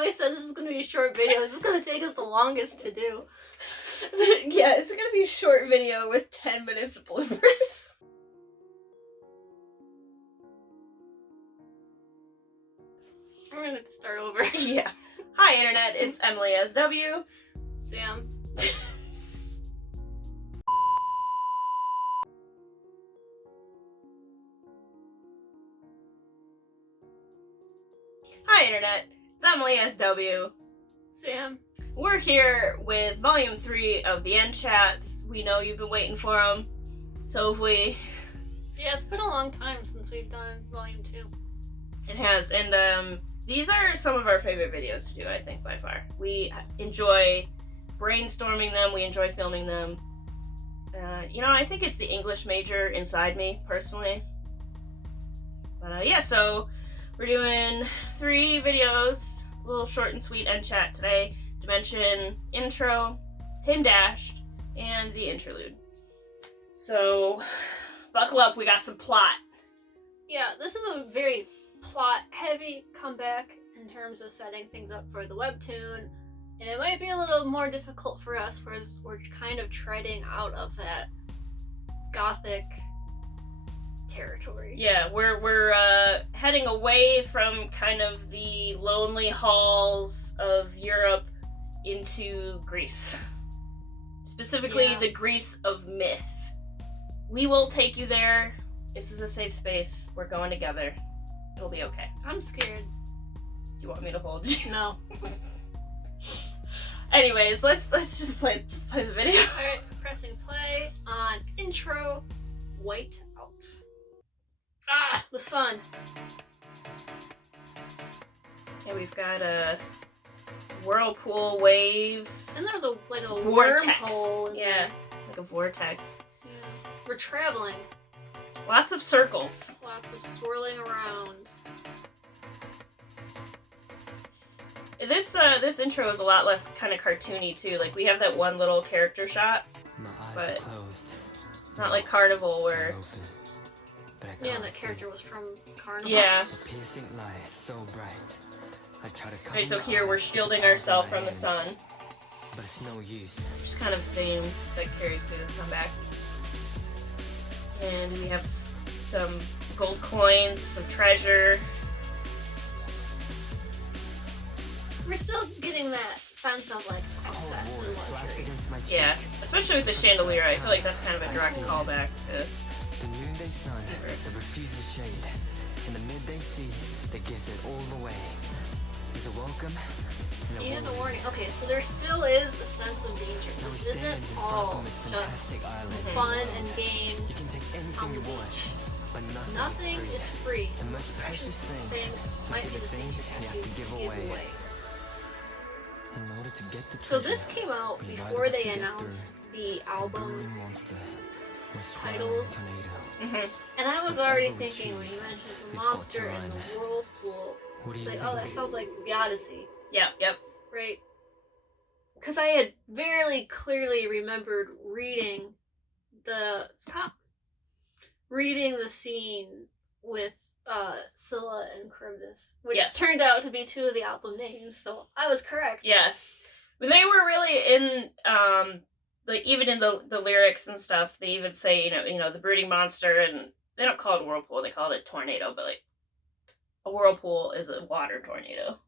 we said this is going to be a short video. This is going to take us the longest to do. Yeah, it's going to be a short video with 10 minutes of bloopers. We're going to start over. Yeah. Hi, Internet. It's Emily SW. Sam. Hi, Internet. It's Emily SW. Sam. We're here with Volume 3 of the End Chats. We know you've been waiting for them. So if we... Yeah, it's been a long time since we've done Volume 2. It has, and these are some of our favorite videos to do, I think, by far. We enjoy brainstorming them, we enjoy filming them. I think it's the English major inside me, personally. But yeah, so we're doing 3 videos, a little short and sweet end chat today, to mention Intro, Tamed-Dashed, and the Interlude. So, buckle up, we got some plot. Yeah, this is a very plot-heavy comeback in terms of setting things up for the webtoon, and it might be a little more difficult for us, whereas we're kind of treading out of that Gothic territory. Yeah, we're heading away from kind of the lonely halls of Europe into Greece. Specifically, the Greece of myth. We will take you there. This is a safe space. We're going together. It'll be okay. I'm scared. You want me to hold you? No. Anyways, let's just play the video. Alright, pressing play on Intro, Whiteout. Ah, the sun. Okay, we've got whirlpool waves. And there's a vortex. wormhole in Yeah, there. like a vortex. Yeah. We're traveling. Lots of circles. Lots of swirling around. This intro is a lot less kind of cartoony too. Like we have that one little character shot, but not like Carnival where. Yeah, and that character was from Carnival. Yeah. Piercing light so bright. I try to cover Okay, so my here we're eyes shielding with the ourselves palm from of the my sun. hand, but it's no use. Just kind of theme that carries through this comeback. And we have some gold coins, some treasure. We're still getting that sense of like excess Cold and water slaps luxury. against my cheek. Yeah, especially with the chandelier, I feel like that's kind of a direct callback to. The noonday sun that refuses shade, and the midday sea that gives it all away. Is a welcome And a warning. Okay, so there still is a sense of danger. Now we This stand isn't in front all of this just fantastic island. fun and You games can take on anything the you want, beach. but Nothing free. is free. The most precious Things might be the things you have to give away. In order to get the So treasure, this came out we before invited they to get announced the the album, brewing monster was Titles. tornado. and I was already thinking when you mentioned the It's got monster to and the run. whirlpool, What do you like, think? oh, that sounds like the Odyssey, Yep. right? Because I had very clearly remembered reading the scene with Scylla and Charybdis, which Yes. turned out to be 2 of the album names, so I was correct. Yes. They were really in, like, even in the lyrics and stuff, they even say, you know, the brooding monster, and they don't call it a whirlpool, they call it a tornado, but, like, a whirlpool is a water tornado.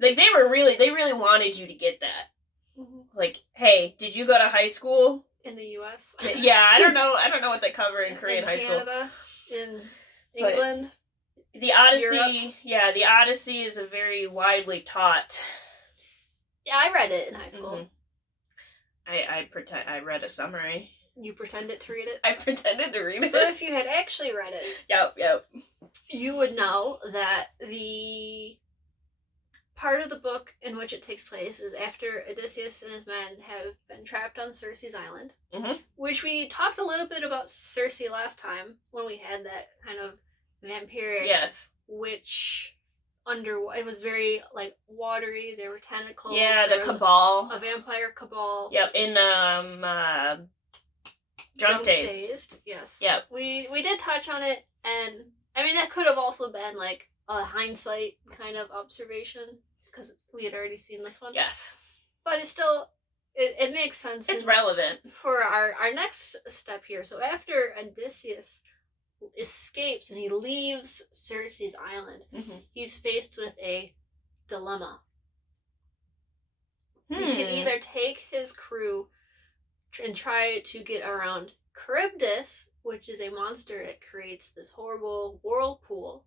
Like, they really wanted you to get that. Mm-hmm. Like, hey, did you go to high school? In the U.S. Yeah, I don't know what they cover in Korean high school. Canada, in But England. The Odyssey, Europe. yeah, the Odyssey is a very widely taught. Yeah, I read it in high school. Mm-hmm. I read a summary. You pretended to read it? I pretended to read it. So if you had actually read it, Yep. you would know that the part of the book in which it takes place is after Odysseus and his men have been trapped on Circe's island, which we talked a little bit about Circe last time when we had that kind of vampiric witch it was very like watery. There were tentacles. Yeah, there the was cabal. a vampire cabal. Yep, in Drunk Dazed. Yes. Yep. We did touch on it, and I mean that could have also been like a hindsight kind of observation. because we had already seen this one. Yes. But it's still, it makes sense. It's relevant. For our next step here. So after Odysseus escapes and he leaves Circe's island, he's faced with a dilemma. He can either take his crew and try to get around Charybdis, which is a monster that creates this horrible whirlpool,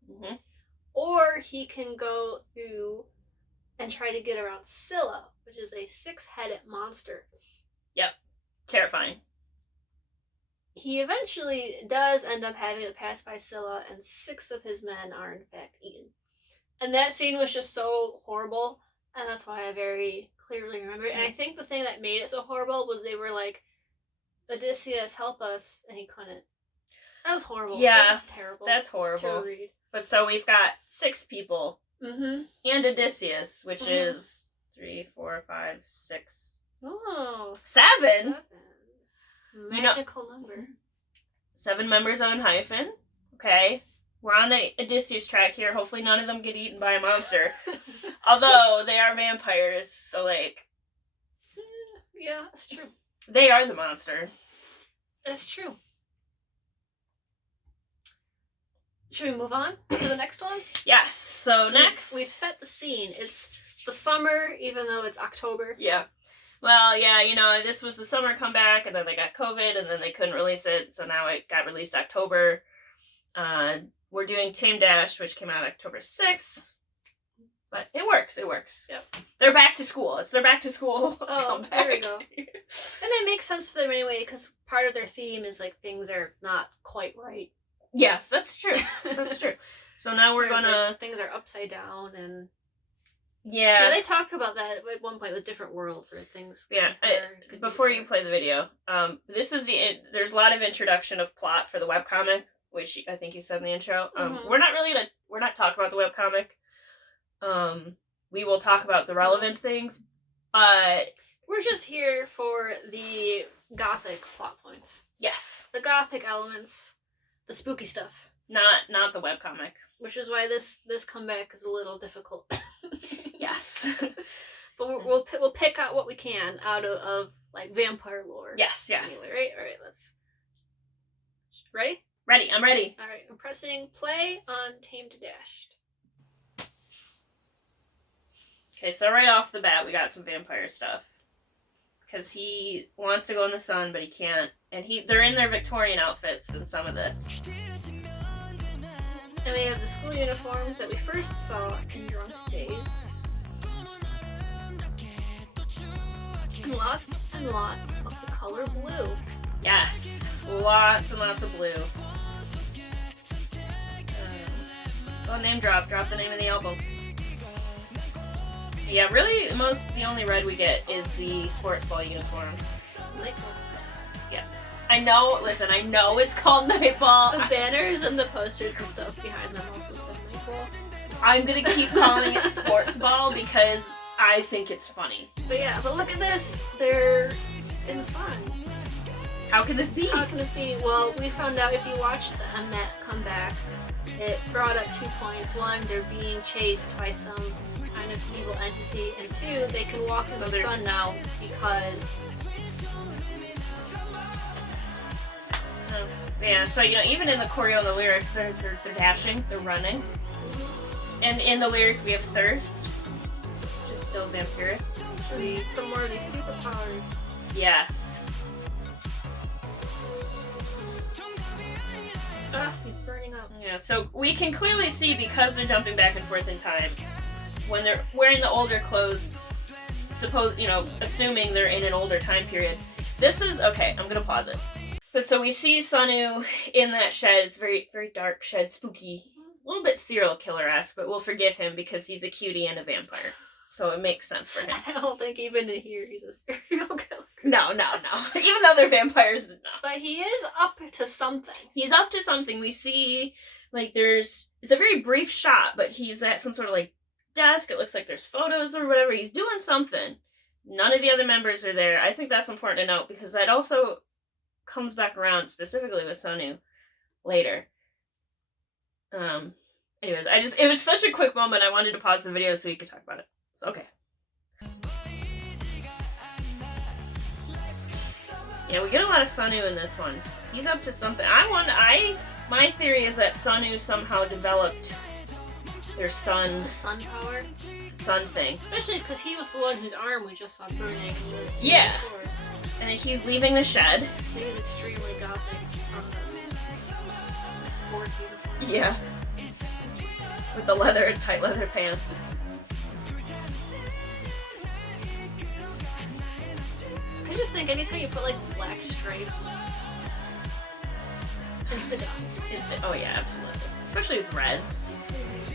or he can go through and try to get around Scylla, which is a 6-headed monster. Yep. Terrifying. He eventually does end up having to pass by Scylla, and 6 of his men are in fact eaten. And that scene was just so horrible, and that's why I very clearly remember it. And I think the thing that made it so horrible was they were like, Odysseus, help us, and he couldn't. That was horrible. Yeah. That was terrible. That's horrible. To read. But so we've got 6 people. And Odysseus, which is 3, 4, 5, 6. Oh. 7? Magical number. 7 members of ENHYPEN. Okay. We're on the Odysseus track here. Hopefully none of them get eaten by a monster. Although they are vampires, so like... Yeah, that's true. They are the monster. That's true. Should we move on to the next one? Yes. So next... We've set the scene. It's the summer, even though it's October. Yeah. Well, yeah, you know, this was the summer comeback, and then they got COVID, and then they couldn't release it, so now it got released October. We're doing Tamed-Dashed, which came out October 6th. But it works. Yep. They're back to school. It's their back to school comeback. There we go. And it makes sense for them anyway, because part of their theme is like things are not quite right. Yes, that's true. That's true. So now we're gonna... Like, things are upside down, and... Yeah, they talk about that at one point with different worlds or things. Yeah, before you play the video, this is there's a lot of introduction of plot for the webcomic, which I think you said in the intro. We're not talking about the webcomic. We will talk about the relevant things, but we're just here for the Gothic plot points. Yes, the Gothic elements, the spooky stuff. Not the webcomic. Which is why this comeback is a little difficult. Yes. But we'll pick out what we can out of like vampire lore. Yes. Anyway, right? All right, let's... Ready? Ready. I'm ready. All right, I'm pressing play on Tamed-Dashed. Okay, so right off the bat, we got some vampire stuff. Because he wants to go in the sun, but he can't. And they're in their Victorian outfits in some of this. And we have the school uniforms that we first saw in Drunk Days. And lots and lots of the color blue. Yes, lots and lots of blue. Name drop the name of the album. Yeah, really, the only red we get is the sports ball uniforms. Nightball. Yes. I know it's called Nightball. The banners and the posters and stuff behind them also say Nightball. I'm gonna keep calling it sports ball because I think it's funny. But look at this. They're in the sun. How can this be? Well, we found out if you watched the Mnet comeback, it brought up 2 points. 1, they're being chased by some kind of evil entity, and 2, they can walk in the sun now because... Yeah, so even in the choreo and the lyrics, they're dashing, they're running. And in the lyrics we have thirst, which is still vampiric. And some more of these superpowers. Yes. He's burning up. Yeah, so we can clearly see, because they're jumping back and forth in time, when they're wearing the older clothes, assuming they're in an older time period. This is, okay, I'm gonna pause it. But so we see Sanu in that shed. It's very, very dark shed, spooky. A little bit serial killer-esque, but we'll forgive him because he's a cutie and a vampire. So it makes sense for him. I don't think even in here he's a serial killer. No. Even though they're vampires, no. But he is up to something. He's up to something. We see, it's a very brief shot, but he's at some sort of, desk. It looks like there's photos or whatever. He's doing something. None of the other members are there. I think that's important to note, because that also comes back around, specifically with Sonu, later. Anyways, it was such a quick moment, I wanted to pause the video so we could talk about it. Okay. Yeah, we get a lot of Sunu in this one. He's up to something. My theory is that Sunu somehow developed their The sun sun power. thing. Especially because he was the one whose arm we just saw burning. In the scene Yeah. before. And then he's leaving the shed. He was extremely gothic. Sports uniform. Yeah. With the tight leather pants. I just think anytime you put like black stripes, insta-gun. Oh yeah, absolutely. Especially with red.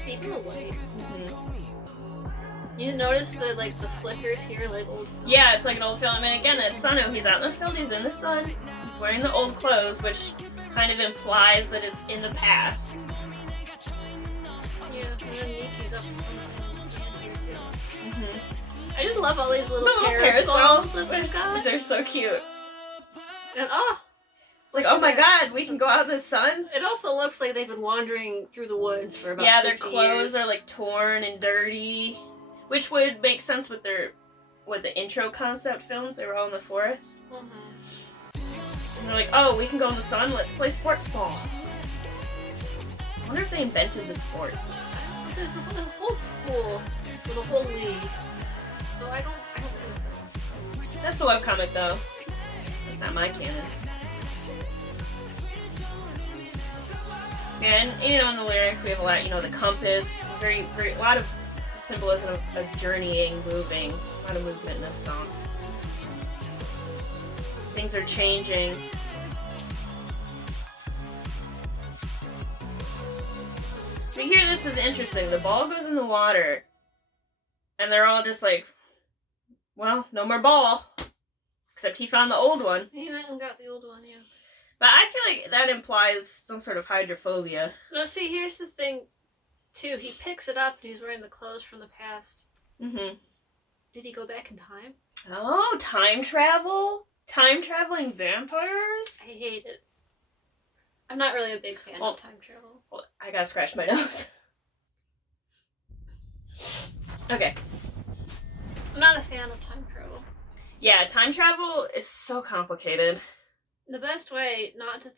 Even the white. Mm-hmm. You notice the flickers here, like old. Yeah, it's like an old film. I mean, again, it's Sunu. He's out in the field. He's in the sun. He's wearing the old clothes, which kind of implies that it's in the past. Yeah, and then Niki's up to something in the sand here too. Mm-hmm. I just love all these little parasols that they've got. They're so cute. And It's like, oh my god, we can go out in the sun. It also looks like they've been wandering through the woods for about 50 their clothes years. are like torn and dirty, which would make sense with the intro concept films. They were all in the forest. Mm-hmm. And they're like, oh, we can go in the sun. Let's play sports ball. I wonder if they invented the sport. There's the whole school with a whole league. So I don't think so. That's the webcomic though. That's not my canon. Yeah, and in the lyrics we have a lot, the compass, very, very, a lot of symbolism of journeying, moving, a lot of movement in this song. Things are changing. But here this is interesting. The ball goes in the water, and they're all just like, well, no more ball. Except he found the old one. He went and got the old one, yeah. But I feel like that implies some sort of hydrophobia. No, see, here's the thing, too. He picks it up and he's wearing the clothes from the past. Mm-hmm. Did he go back in time? Oh, time travel? Time-traveling vampires? I hate it. I'm not really a big fan of time travel. Well, I gotta scratch my nose. Okay. I'm not a fan of time travel. Yeah, time travel is so complicated. The best way not to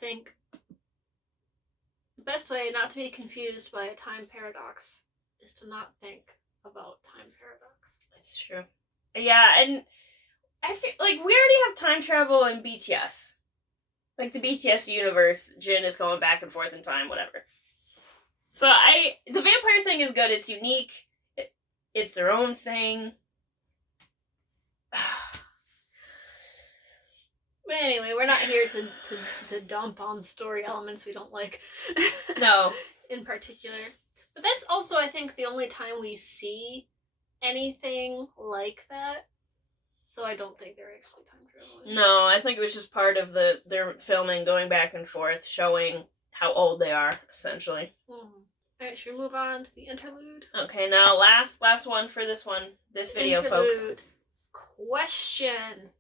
be confused by a time paradox is to not think about time paradox. It's true. Yeah, and I feel like we already have time travel in BTS. Like the BTS universe, Jin is going back and forth in time, whatever. So the vampire thing is good. It's unique. It's their own thing. But anyway, we're not here to dump on story elements we don't like. No. In particular. But that's also, I think, the only time we see anything like that. So I don't think they're actually time traveling. No, I think it was just part of their filming, going back and forth, showing how old they are, essentially. Mm-hmm. Alright, should we move on to the interlude? Okay, now last one for this video, folks. Question.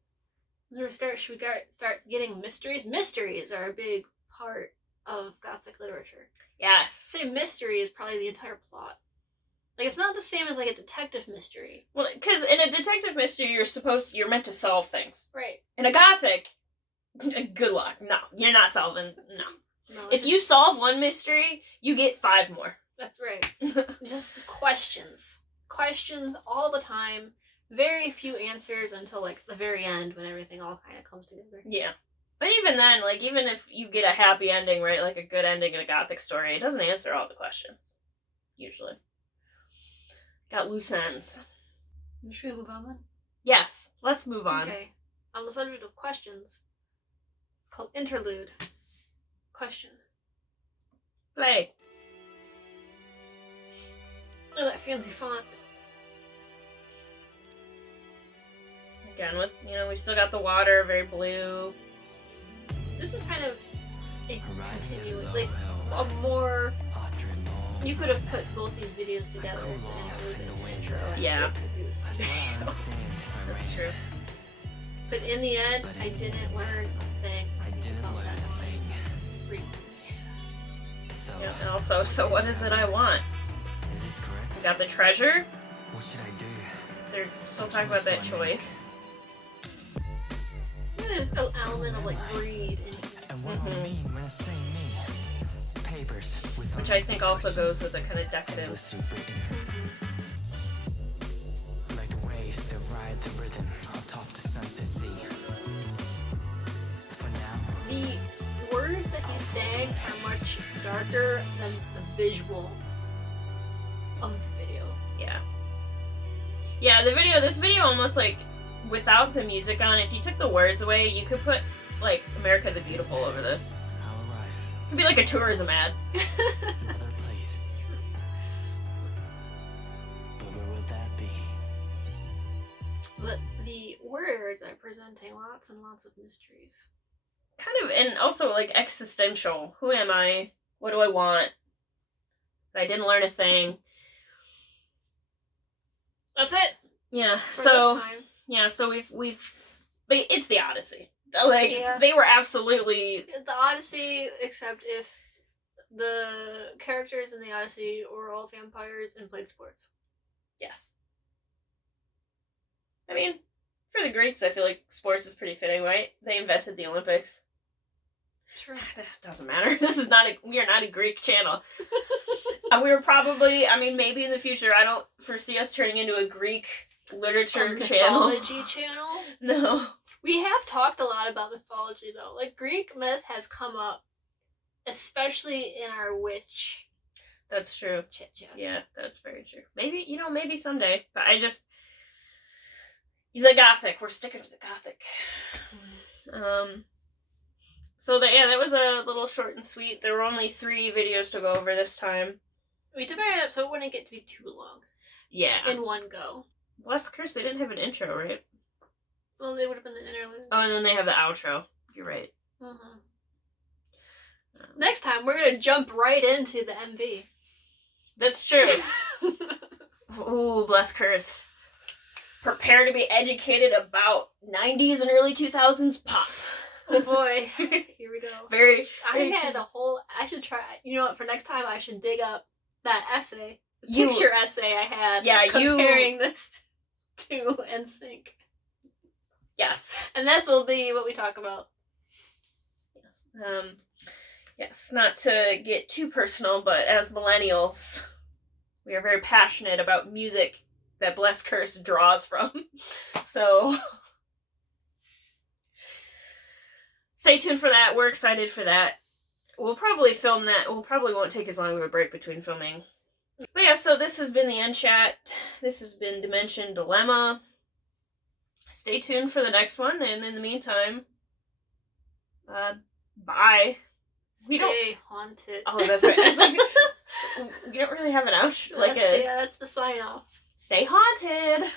Should we start getting mysteries? Mysteries are a big part of Gothic literature. Yes. Say mystery is probably the entire plot. Like, it's not the same as, like, a detective mystery. Well, because in a detective mystery, you're meant to solve things. Right. In a Gothic, good luck. No, you're not solving, no. No, If you solve one mystery, you get 5 more. That's right. Just questions. Questions all the time. Very few answers until, like, the very end when everything all kind of comes together. Yeah. But even then, like, even if you get a happy ending, right, like a good ending in a Gothic story, it doesn't answer all the questions. Usually. Got loose ends. Should we move on then? Yes, let's move on. Okay. On the subject of questions, it's called Interlude. Question. Play. Oh, that fancy font. Again, with, we still got the water, very blue. This is kind of a continuous, like, a more... You could have put both these videos together and intro. Yeah. It could be the same video. That's true. But in the end, I didn't learn a thing. About that. Yeah, and also, so what is it I want? Is this correct? We got the treasure. What should I do? they're still talking about that choice. There's an element of like greed in And what I mean when I say me. Papers with which I think also goes with a kind of decadence. Like the waves that ride the rhythm atop the sunset sea. For now, the words that he sang are much darker than the visual of the video. Yeah. Yeah, this video almost like, without the music on, if you took the words away, you could put, like, America the Beautiful over this. I'll arrive. It'd be like a tourism ad. Another place. But where would that be? But the words are presenting lots and lots of mysteries. Kind of, and also, like, existential. Who am I? What do I want? I didn't learn a thing. That's it. Yeah, For so... this time. Yeah, so we've... But it's the Odyssey. Like, Yeah. they were absolutely... The Odyssey, except if the characters in the Odyssey were all vampires and played sports. Yes. I mean, for the Greeks, I feel like sports is pretty fitting, right? They invented the Olympics. True. It doesn't matter. We are not a Greek channel. We were probably, I mean, maybe in the future, I don't foresee us turning into a Greek literature channel. Mythology channel? No. We have talked a lot about mythology, though. Like, Greek myth has come up, especially in our witch That's true. chit-chats. Yeah, that's very true. Maybe, maybe someday. But I just... The Gothic. We're sticking to the Gothic. So, that was a little short and sweet. There were only 3 videos to go over this time. We divided it up so it wouldn't get to be too long. Yeah. In one go. Bless curse, they didn't have an intro, right? Well, they would have been the interlude. Oh, and then they have the outro. You're right. Mm-hmm. Next time, we're gonna jump right into the MV. That's true. Ooh, bless curse. Prepare to be educated about 90s and early 2000s pop. Oh boy. Here we go. I should try. You know what? For next time, I should dig up that essay. Picture essay I had. Yeah, comparing this to NSYNC. Yes. And this will be what we talk about. Yes. Yes, not to get too personal, but as millennials, we are very passionate about music that Bless Curse draws from. So, stay tuned for that. We're excited for that. We'll probably film that. We'll probably won't take as long of a break between filming. But yeah, so this has been the End Chat. This has been Dimension Dilemma. Stay tuned for the next one, and in the meantime, bye. Stay haunted. Oh, that's right. It's like, we don't really have an outro. That's the sign off. Stay haunted.